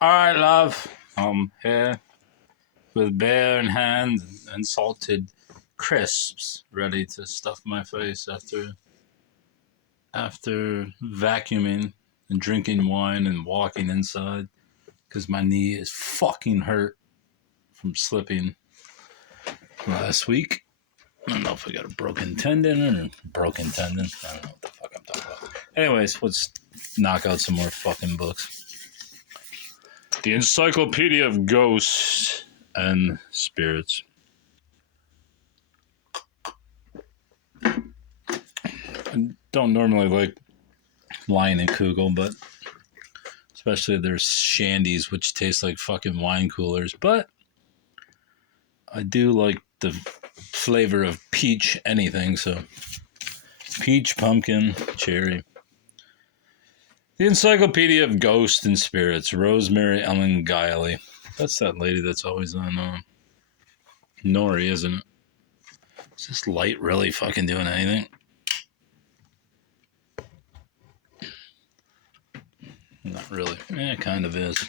All right, love. I'm here with beer in hand and salted crisps, ready to stuff my face after vacuuming and drinking wine and walking inside because my knee is fucking hurt from slipping last week. I don't know if I got a broken tendon or broken tendon. I don't know what the fuck I'm talking about. Anyways, let's knock out some more fucking books. The Encyclopedia of Ghosts and Spirits. I don't normally like wine and kugel, but especially there's shandies, which taste like fucking wine coolers. But I do like the flavor of peach anything, so peach, pumpkin, cherry. The Encyclopedia of Ghosts and Spirits, Rosemary Ellen Guiley. That's that lady that's always on Nori, isn't it? Is this light really fucking doing anything? Not really. It kind of is.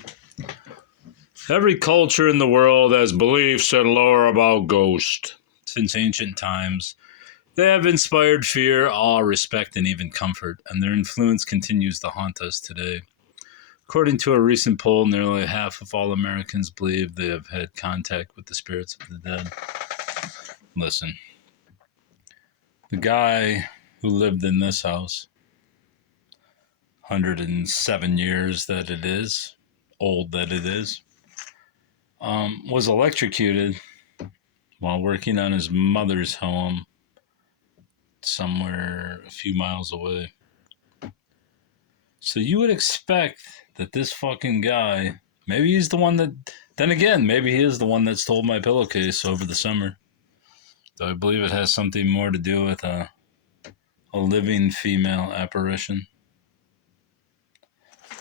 Every culture in the world has beliefs and lore about ghosts. Since ancient times, they have inspired fear, awe, respect, and even comfort, and their influence continues to haunt us today. According to a recent poll, nearly half of all Americans believe they have had contact with the spirits of the dead. Listen, the guy who lived in this house, 107 years that it is, old that it is, was electrocuted while working on his mother's home somewhere a few miles away. So you would expect that this fucking guy, maybe he's the one that, then again, maybe he is the one that stole my pillowcase over the summer. Though I believe it has something more to do with a living female apparition.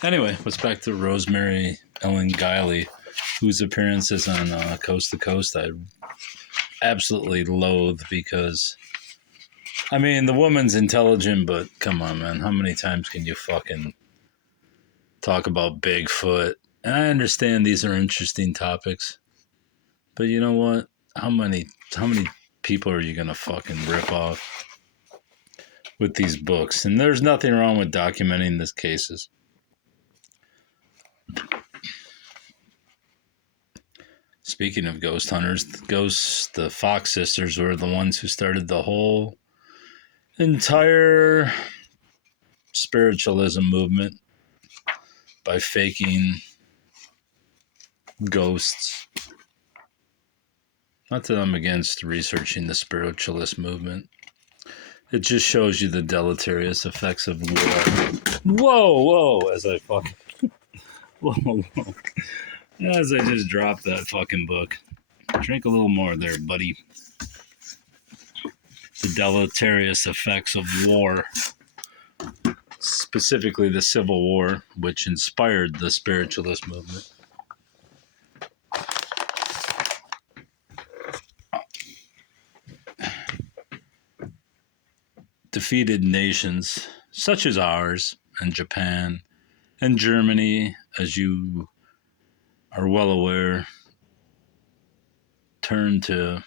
Anyway, let's back to Rosemary Ellen Guiley, whose appearances on Coast to Coast I absolutely loathe because, I mean, the woman's intelligent, but come on, man. How many times can you fucking talk about Bigfoot? And I understand these are interesting topics, but you know what? How many people are you going to fucking rip off with these books? And there's nothing wrong with documenting these cases. Speaking of ghost hunters, the Fox sisters were the ones who started the whole entire spiritualism movement by faking ghosts. Not that I'm against researching the spiritualist movement. It just shows you the deleterious effects of war. Whoa, as I fucking... Whoa. As I just dropped that fucking book. Drink a little more there, buddy. The deleterious effects of war. Specifically the Civil War, which inspired the spiritualist movement. Defeated nations, such as ours, and Japan, and Germany, as you are well aware, turn to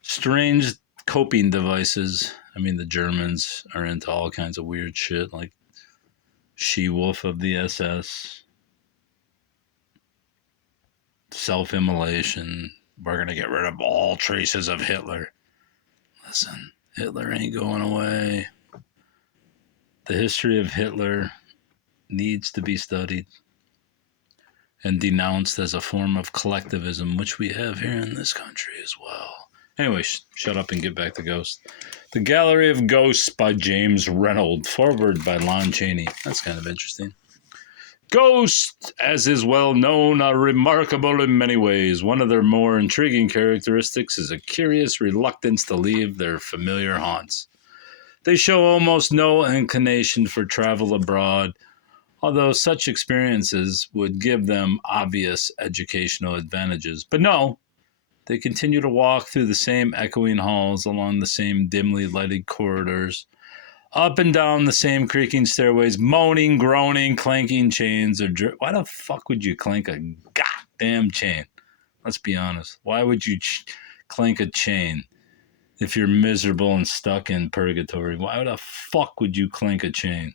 strange coping devices. I mean, the Germans are into all kinds of weird shit, like She-Wolf of the SS, self-immolation. We're going to get rid of all traces of Hitler. Listen, Hitler ain't going away. The history of Hitler needs to be studied and denounced as a form of collectivism, which we have here in this country as well. Anyway, shut up and get back to Ghosts. The Gallery of Ghosts by James Reynolds, foreword by Lon Chaney. That's kind of interesting. Ghosts, as is well known, are remarkable in many ways. One of their more intriguing characteristics is a curious reluctance to leave their familiar haunts. They show almost no inclination for travel abroad, although such experiences would give them obvious educational advantages. But no, they continue to walk through the same echoing halls, along the same dimly lighted corridors, Up and down the same creaking stairways, moaning, groaning, clanking chains. Why the fuck would you clank a goddamn chain? Let's be honest. Why would you clank a chain if you're miserable and stuck in purgatory? Why the fuck would you clank a chain?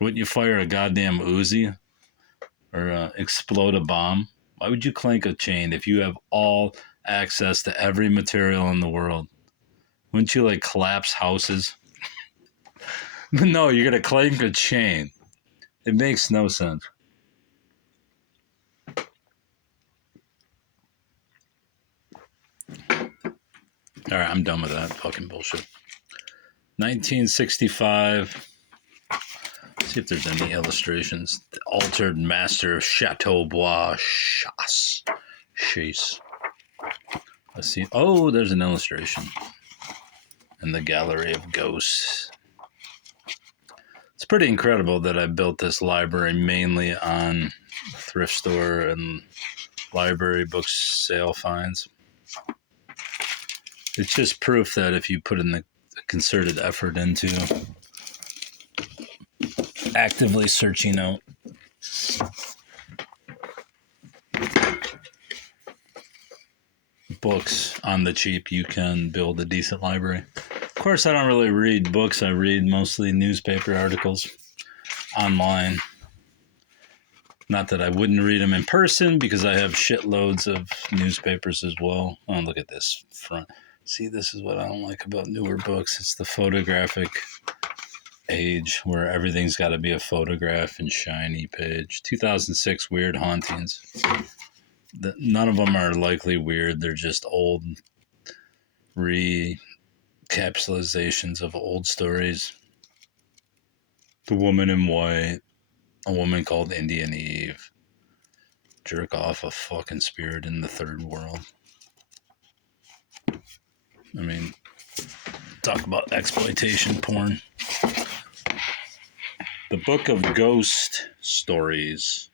Wouldn't you fire a goddamn Uzi or explode a bomb? Why would you clank a chain if you have all access to every material in the world? Wouldn't you like collapse houses? But no, you're gonna clank a chain. It makes no sense. All right, I'm done with that fucking bullshit. 1965. See if there's any illustrations. The Altered Master of Chateaubois Chase. Let's see. Oh, there's an illustration in the Gallery of Ghosts. It's pretty incredible that I built this library mainly on thrift store and library book sale finds. It's just proof that if you put in the concerted effort into actively searching out books on the cheap, you can build a decent library. Of course, I don't really read books. I read mostly newspaper articles online. Not that I wouldn't read them in person, because I have shitloads of newspapers as well. Oh, look at this front. See, this is what I don't like about newer books. It's the photographic age where everything's got to be a photograph and shiny page. 2006 Weird Hauntings. None of them are likely weird. They're just old recapitalizations of old stories. The Woman in White. A woman called Indian Eve. Jerk off a fucking spirit in the third world. I mean, talk about exploitation porn. The Book of Ghost Stories.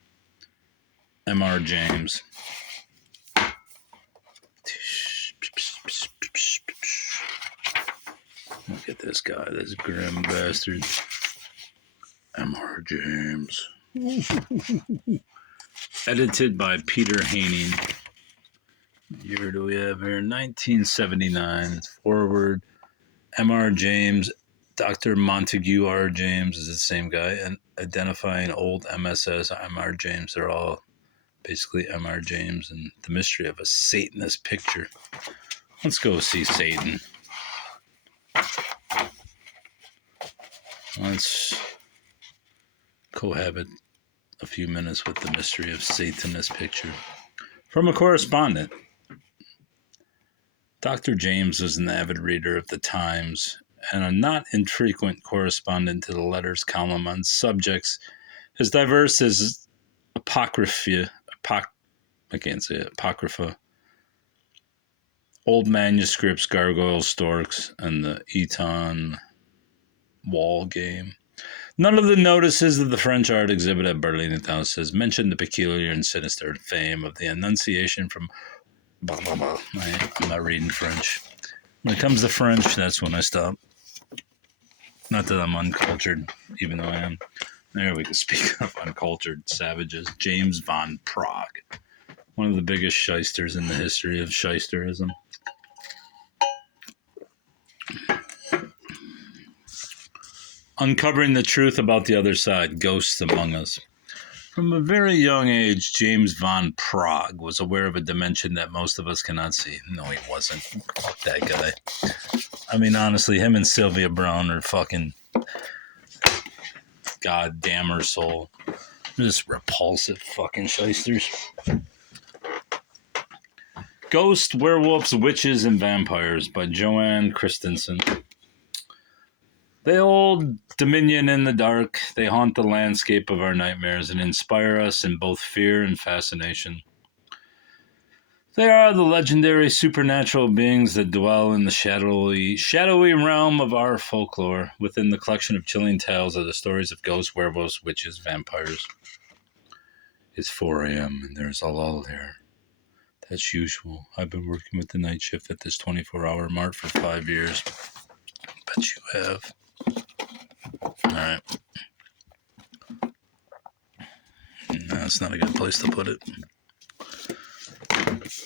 M.R. James. Look at this guy, this grim bastard. M.R. James. Edited by Peter Haining. What year do we have here? 1979. Forward. M.R. James. Dr. Montague R. James is the same guy. And identifying old MSS M.R. James. They're all basically M.R. James and the mystery of a Satanist picture. Let's go see Satan. Let's cohabit a few minutes with the mystery of Satanist picture. From a correspondent. Dr. James was an avid reader of the Times and a not infrequent correspondent to the letters column on subjects as diverse as apocrypha, old manuscripts, gargoyle storks, and the Eton wall game. None of the notices of the French art exhibit at Berlin Houses mention the peculiar and sinister fame of the Annunciation from blah, blah, blah. I'm not reading French. When it comes to French, that's when I stop. Not that I'm uncultured, even though I am. There we can speak of uncultured savages. James von Prague. One of the biggest shysters in the history of shysterism. Uncovering the truth about the other side, ghosts among us. From a very young age, James von Prague was aware of a dimension that most of us cannot see. No, he wasn't. Fuck that guy. I mean, honestly, him and Sylvia Brown are fucking goddamn her soul. Just repulsive fucking shysters. Ghosts, Werewolves, Witches, and Vampires by Joanne Christensen. They hold dominion in the dark. They haunt the landscape of our nightmares and inspire us in both fear and fascination. They are the legendary supernatural beings that dwell in the shadowy realm of our folklore. Within the collection of chilling tales are the stories of ghosts, werewolves, witches, vampires. It's 4 a.m. and there's a lull here. That's usual. I've been working with the night shift at this 24-hour mart for 5 years. Bet you have. All right. No, that's not a good place to put it.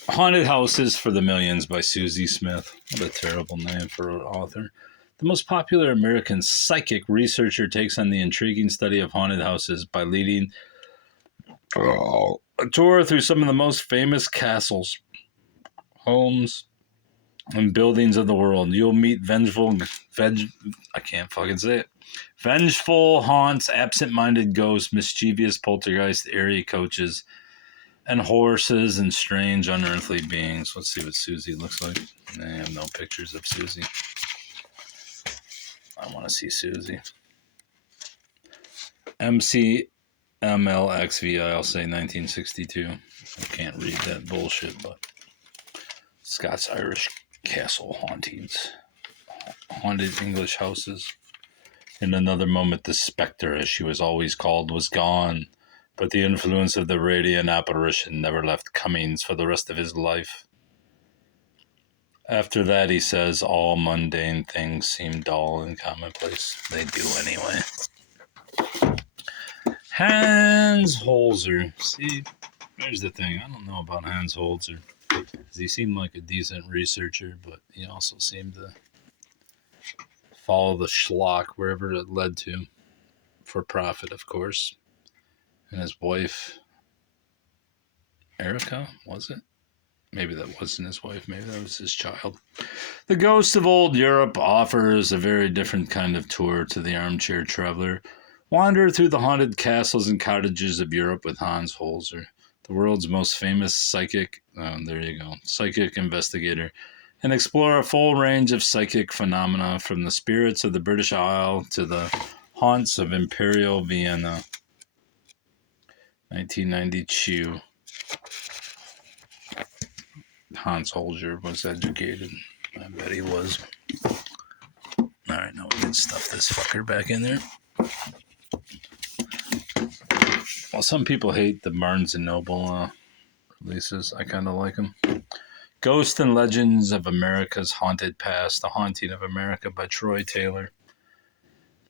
Haunted Houses for the Millions by Susie Smith. What a terrible name for an author. The most popular American psychic researcher takes on the intriguing study of haunted houses by leading a tour through some of the most famous castles, homes, and buildings of the world. You'll meet I can't fucking say it. Vengeful haunts, absent-minded ghosts, mischievous poltergeist, airy coaches, and horses and strange unearthly beings. Let's see what Susie looks like. I have no pictures of Susie. I want to see Susie. MCMLXVI, I'll say 1962. I can't read that bullshit, but Scots Irish Castle Hauntings. Haunted English houses. In another moment, the spectre, as she was always called, was gone, but the influence of the radiant apparition never left Cummings for the rest of his life. After that, he says, all mundane things seem dull and commonplace. They do anyway. Hans Holzer. See, here's the thing. I don't know about Hans Holzer. He seemed like a decent researcher, but he also seemed to follow the schlock wherever it led to, for profit, of course. And his wife, Erica, was it? Maybe that wasn't his wife. Maybe that was his child. The Ghost of Old Europe offers a very different kind of tour to the armchair traveler. Wander through the haunted castles and cottages of Europe with Hans Holzer, the world's most famous psychic investigator, and explore a full range of psychic phenomena from the spirits of the British Isle to the haunts of Imperial Vienna. 1992. Hans Holzer was educated. I bet he was. Alright, now we can stuff this fucker back in there. Well, some people hate the Barnes & Noble releases. I kind of like them. Ghosts and Legends of America's Haunted Past, The Haunting of America by Troy Taylor.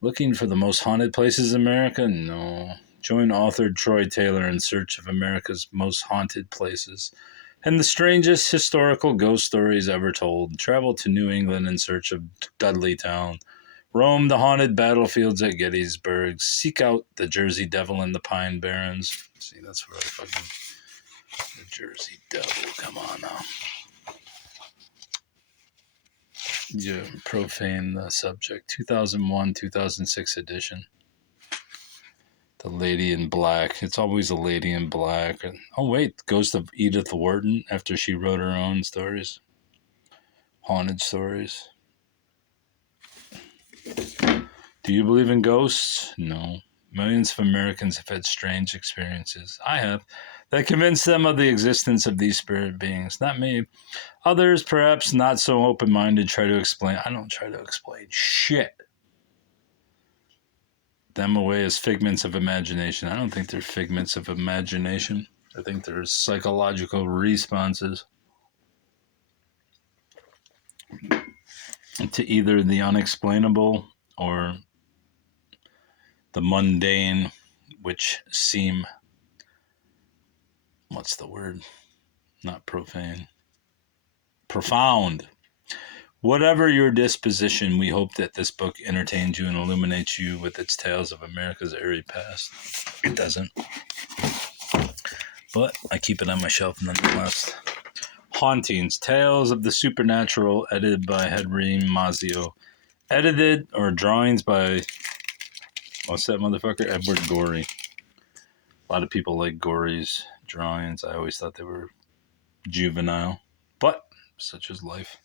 Looking for the most haunted places in America? No. Join author Troy Taylor in search of America's most haunted places and the strangest historical ghost stories ever told. Travel to New England in search of Dudleytown. Roam the haunted battlefields at Gettysburg. Seek out the Jersey Devil and the Pine Barrens. See, that's where I fucking... The Jersey Devil, come on now. Yeah, profane the subject. 2001, 2006 edition. The Lady in Black. It's always a Lady in Black. Oh, wait. Ghost of Edith Wharton after she wrote her own stories. Haunted stories. Do you believe in ghosts? No. Millions of Americans have had strange experiences. I have. That convinced them of the existence of these spirit beings. Not me. Others, perhaps not so open-minded, try to explain. I don't try to explain shit. Them away as figments of imagination. I don't think they're figments of imagination. I think they're psychological responses to either the unexplainable or the mundane, which seem, what's the word? Not profane. Profound. Whatever your disposition, we hope that this book entertains you and illuminates you with its tales of America's airy past. It doesn't. But I keep it on my shelf nonetheless. Hauntings, Tales of the Supernatural, edited by Henry Mazzio. Edited, or drawings by, what's that motherfucker? Edward Gorey. A lot of people like Gorey's drawings. I always thought they were juvenile. But such is life.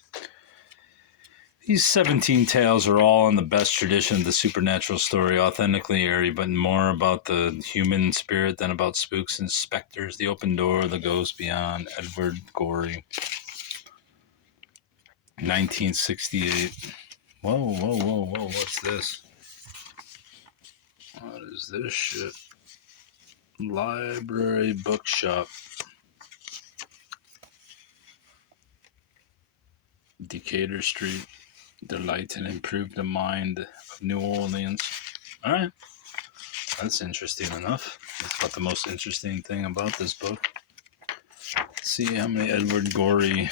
These 17 tales are all in the best tradition of the supernatural story, authentically airy, but more about the human spirit than about spooks and specters. The Open Door, The Ghost Beyond, Edward Gorey. 1968. Whoa, what's this? What is this shit? Library Bookshop. Decatur Street. Delight and improve the mind of New Orleans. All right. That's interesting enough. That's about the most interesting thing about this book. Let's see how many Edward Gorey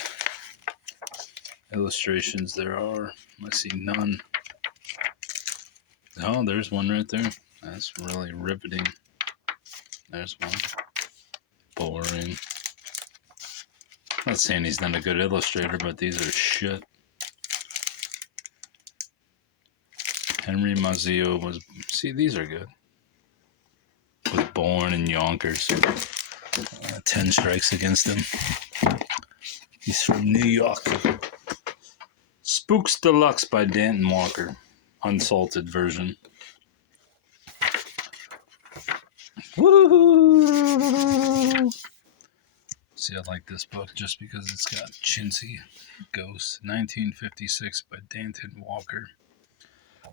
illustrations there are. I see none. Oh, there's one right there. That's really riveting. There's one. Boring. Not saying he's not a good illustrator, but these are shit. Henry Mazzio was... See, these are good. Was born in Yonkers. 10 strikes against him. He's from New York. Spooks Deluxe by Danton Walker. Unsalted version. Woo! See, I like this book just because it's got chintzy ghosts. 1956 by Danton Walker.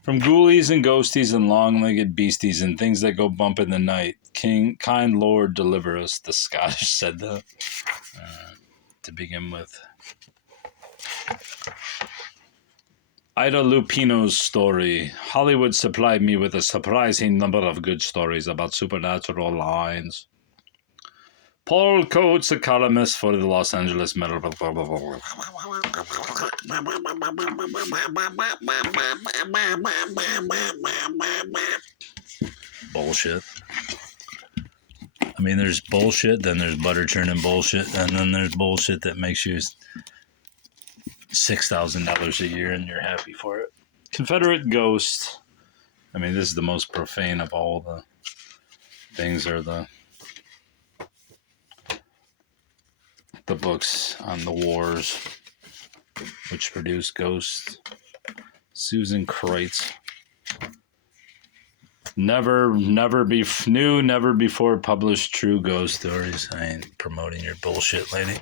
From ghoulies and ghosties and long-legged beasties and things that go bump in the night, kind Lord deliver us. The Scottish said that. To begin with. Ida Lupino's story. Hollywood supplied me with a surprising number of good stories about supernatural lines. Paul Coates, a columnist for the Los Angeles Metro. Bullshit. I mean, there's bullshit, then there's butter churning bullshit, and then there's bullshit that makes you $6,000 a year and you're happy for it. Confederate Ghost. I mean, this is the most profane of all the things, are the books on the wars, which produced Ghost. Susan Kreitz. Never before published true ghost stories. I ain't promoting your bullshit, lady.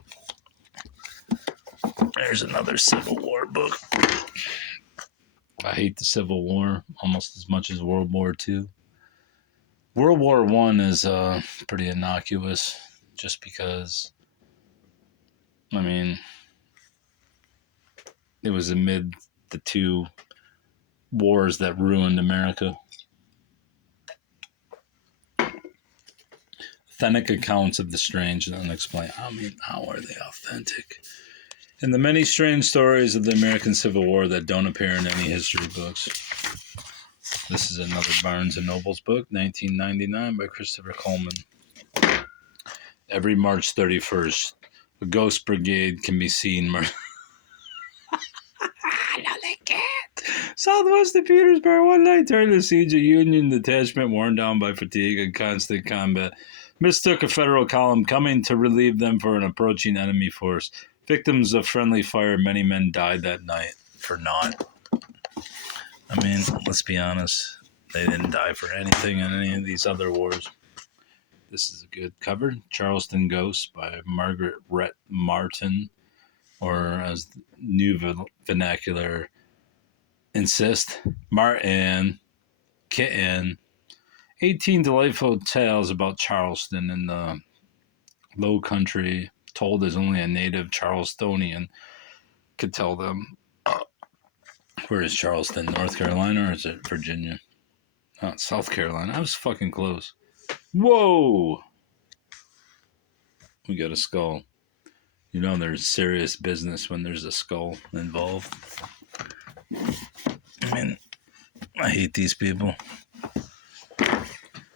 There's another Civil War book. I hate the Civil War almost as much as World War II. World War I is pretty innocuous just because, I mean, it was amid the two wars that ruined America. Authentic accounts of the strange and unexplained. I mean, how are they authentic? And the many strange stories of the American Civil War that don't appear in any history books. This is another Barnes & Noble's book, 1999, by Christopher Coleman. Every March 31st, a ghost brigade can be seen. No, they can't. Southwest of Petersburg, one night during the siege, a Union detachment worn down by fatigue and constant combat mistook a federal column coming to relieve them for an approaching enemy force. Victims of friendly fire, many men died that night for naught. I mean, let's be honest. They didn't die for anything in any of these other wars. This is a good cover. Charleston Ghosts by Margaret Rhett Martin, or as new vernacular insist, Martin, Kitten. 18 delightful tales about Charleston in the Low Country, told as only a native Charlestonian could tell them. Where is Charleston? North Carolina, or is it Virginia? Oh, South Carolina. I was fucking close. Whoa! We got a skull. You know there's serious business when there's a skull involved. I mean, I hate these people.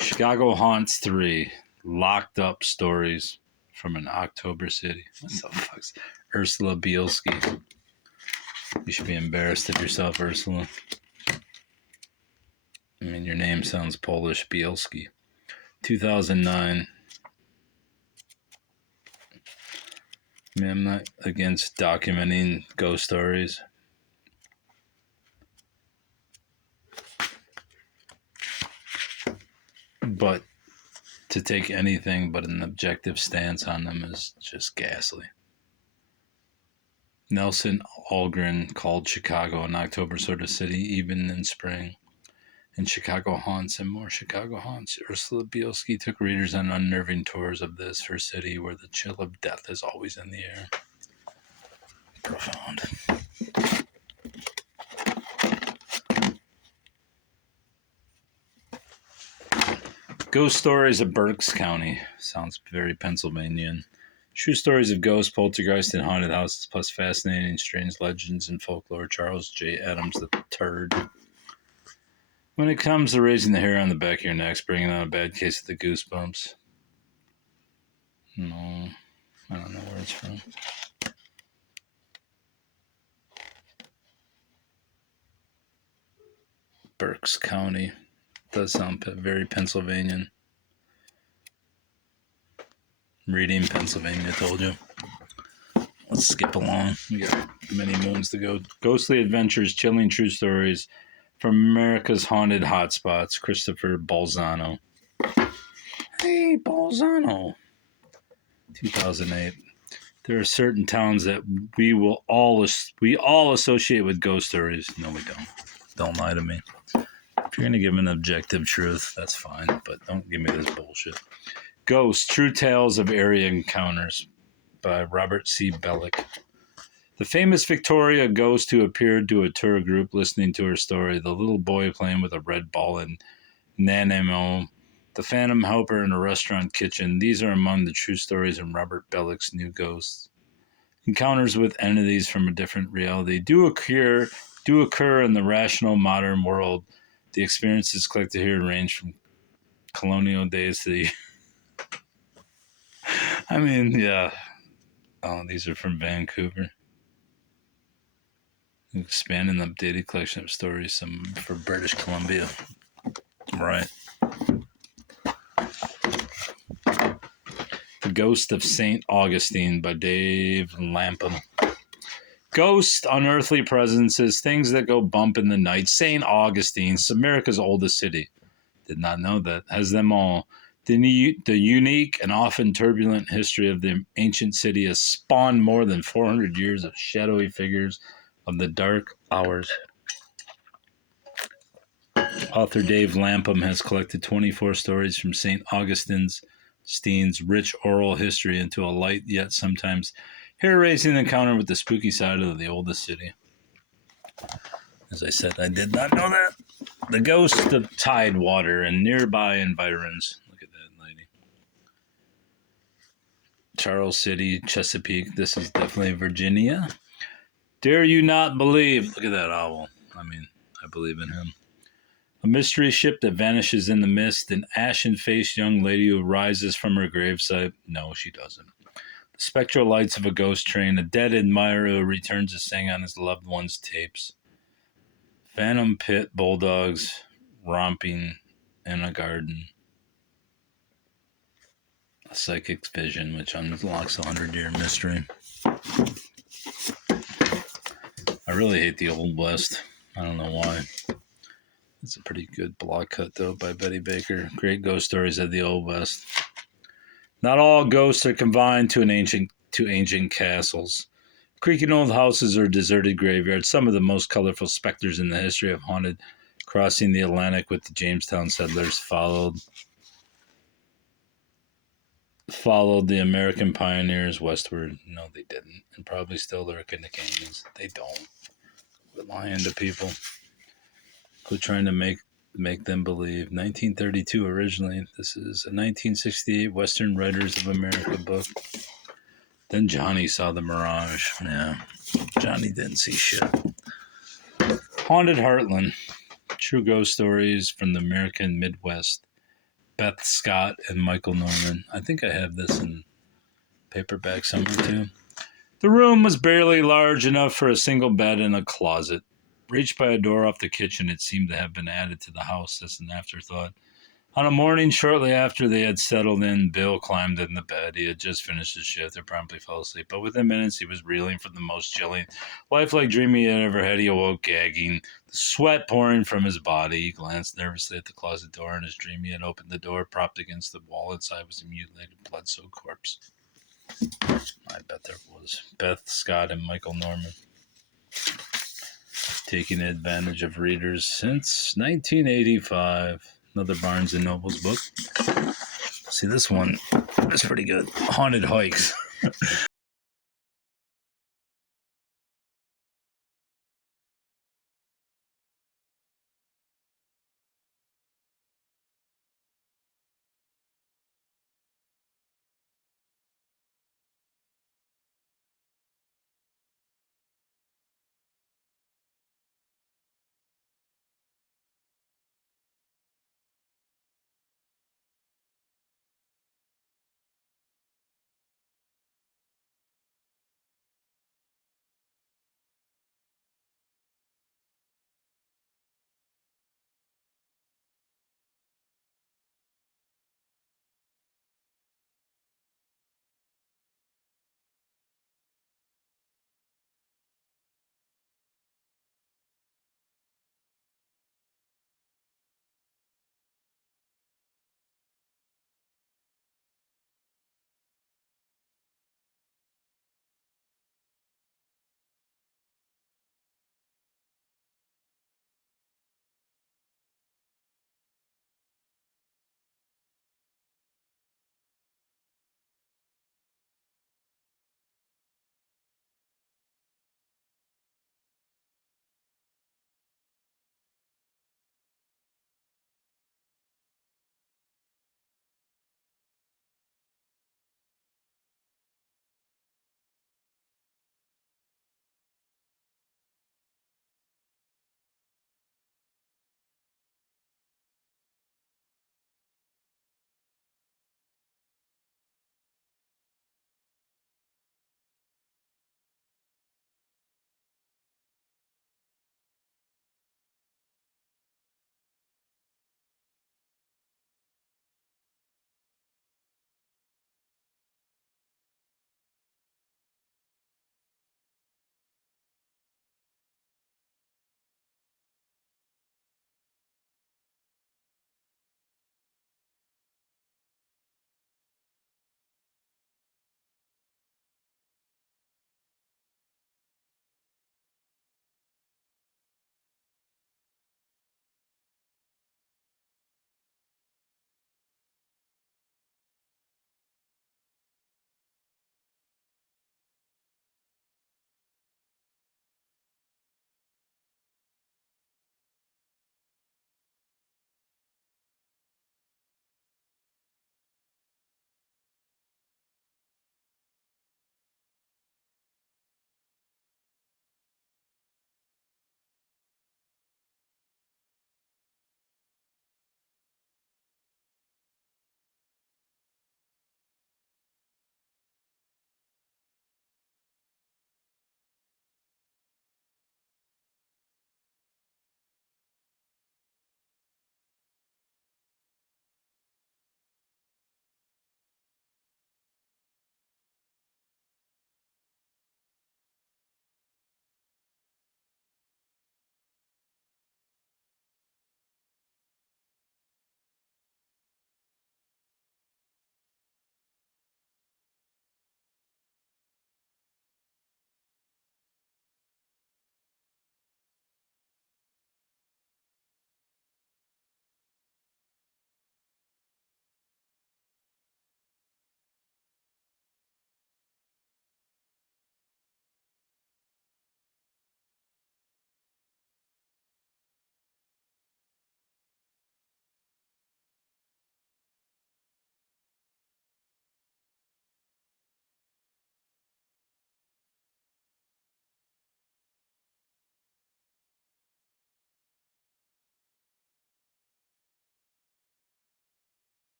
Chicago Haunts 3. Locked Up Stories from an October City. What the fuck's Ursula Bielski? You should be embarrassed of yourself, Ursula. I mean, your name sounds Polish, Bielski. 2009. I mean, I'm not against documenting ghost stories. But to take anything but an objective stance on them is just ghastly. Nelson Algren called Chicago an October sort of city, even in spring. And Chicago Haunts and more Chicago Haunts. Ursula Bielski took readers on unnerving tours of this, her city, where the chill of death is always in the air. Profound. Ghost Stories of Berks County. Sounds very Pennsylvanian. True stories of ghosts, poltergeists, and haunted houses, plus fascinating, strange legends and folklore. Charles J. Adams III. When it comes to raising the hair on the back of your neck, bringing on a bad case of the goosebumps. No, I don't know where it's from. Berks County. Does sound very Pennsylvanian. Reading Pennsylvania, I told you. Let's skip along. We got many moons to go. Ghostly adventures, chilling true stories from America's haunted hotspots. Christopher Balzano. Hey, Balzano. 2008. There are certain towns that we all associate with ghost stories. No, we don't. Don't lie to me. If you're going to give an objective truth, that's fine, but don't give me this bullshit. Ghosts, True Tales of Area Encounters by Robert C. Bellick. The famous Victoria ghost who appeared to a tour group listening to her story, the little boy playing with a red ball in Nanaimo, the phantom helper in a restaurant kitchen. These are among the true stories in Robert Bellick's New Ghosts. Encounters with entities from a different reality do occur in the rational modern world. The experiences collected here range from colonial days to the... I mean, yeah. Oh, these are from Vancouver. Expand and updated collection of stories, some for British Columbia. Right. The Ghost of St. Augustine by Dave Lapham. Ghost, unearthly presences, things that go bump in the night. St. Augustine, America's oldest city. Did not know that. Has them all. The unique and often turbulent history of the ancient city has spawned more than 400 years of shadowy figures of the dark hours. Author Dave Lapham has collected 24 stories from St. Augustine's rich oral history into a light yet sometimes hair-raising encounter with the spooky side of the oldest city. As I said, I did not know that. The Ghost of Tidewater and Nearby Environs. Look at that lady. Charles City, Chesapeake. This is definitely Virginia. Dare You Not Believe. Look at that owl. I mean, I believe in him. A mystery ship that vanishes in the mist. An ashen-faced young lady who rises from her gravesite. No, she doesn't. The spectral lights of a ghost train. A dead admirer who returns to sing on his loved one's tapes. Phantom pit bulldogs romping in a garden. A psychic's vision, which unlocks a 100-year mystery. I really hate the Old West. I don't know why. It's a pretty good block cut, though, by Betty Baker. Great ghost stories of the Old West. Not all ghosts are confined to ancient castles. Creaking old houses or deserted graveyards. Some of the most colorful specters in the history of haunted crossing the Atlantic with the Jamestown settlers followed the American pioneers westward. No, they didn't. And probably still lurk in the canyons. They don't. Quit lying to people. Quit trying to make them believe. 1932 originally. This is a 1968 Western Writers of America book. Then Johnny saw the mirage. Yeah, Johnny didn't see shit. Haunted Heartland. True ghost stories from the American Midwest. Beth Scott and Michael Norman. I think I have this in paperback somewhere too. The room was barely large enough for a single bed and a closet. Reached by a door off the kitchen, it seemed to have been added to the house as an afterthought. On a morning shortly after they had settled in, Bill climbed in the bed. He had just finished his shift and promptly fell asleep. But within minutes, he was reeling from the most chilling, lifelike dream he had ever had. He awoke gagging, the sweat pouring from his body. He glanced nervously at the closet door. In his dream, he had opened the door. Propped against the wall inside was a mutilated, blood-soaked corpse. I bet there was. Beth Scott and Michael Norman. Taking advantage of readers since 1985. Another Barnes & Noble's book. See, this one is pretty good. Haunted Hikes.